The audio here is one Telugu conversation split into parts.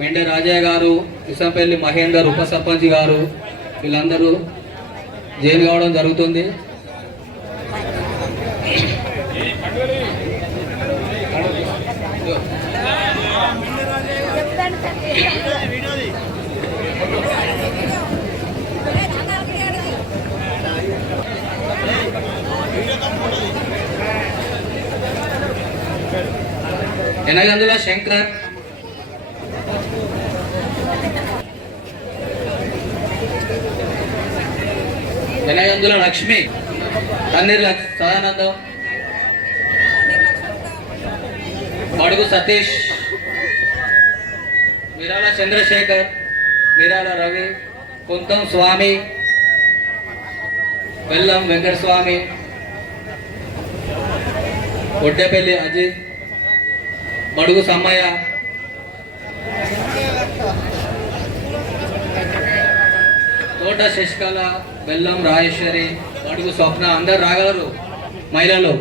మెండే రాజయ్య గారు ఇసంపల్లి మహేందర్ ఉప సర్పంచ్ గారు వీళ్ళందరూ జైలు కావడం జరుగుతుంది. ఎనగందుల శంకర్. ఎనగందుల లక్ష్మి. తన్నీర్ సదానందం. మడుగు సతీష్. మిరాల చంద్రశేఖర్ మిరాల రవి కుంతం స్వామి బెల్లం వెంకట స్వామి ఒడ్డేపల్లి అజిత్ మడుగు సమ్మయ్య. తోట శశికళ బెల్లం రాజేశ్వరి మడుగు స్వప్న అందరు రాగలరు మహిళలు.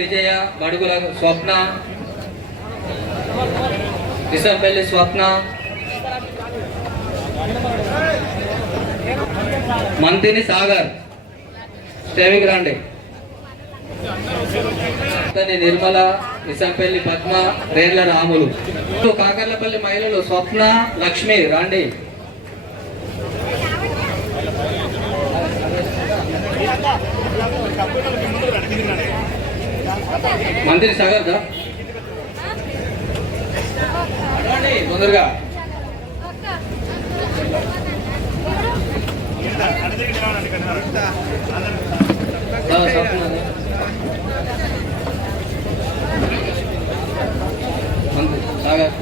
విజయ బడుగుల స్వప్న కిసంపల్లి స్వప్న మంతిని సాగర్ స్టేవిక్ రాండి అతని నిర్మల ఇసంపల్లి పద్మ రేర్ల రాములు కాకర్లపల్లి మహిళలు స్వప్న లక్ష్మి రాండి మంత్రి సాగర్ దా రండి, తొందరగా. దా, సాగర్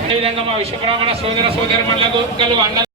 అదేవిధంగా మా విశ్వబ్రాహ్మణ సోదర సోదరి మండలకు అండ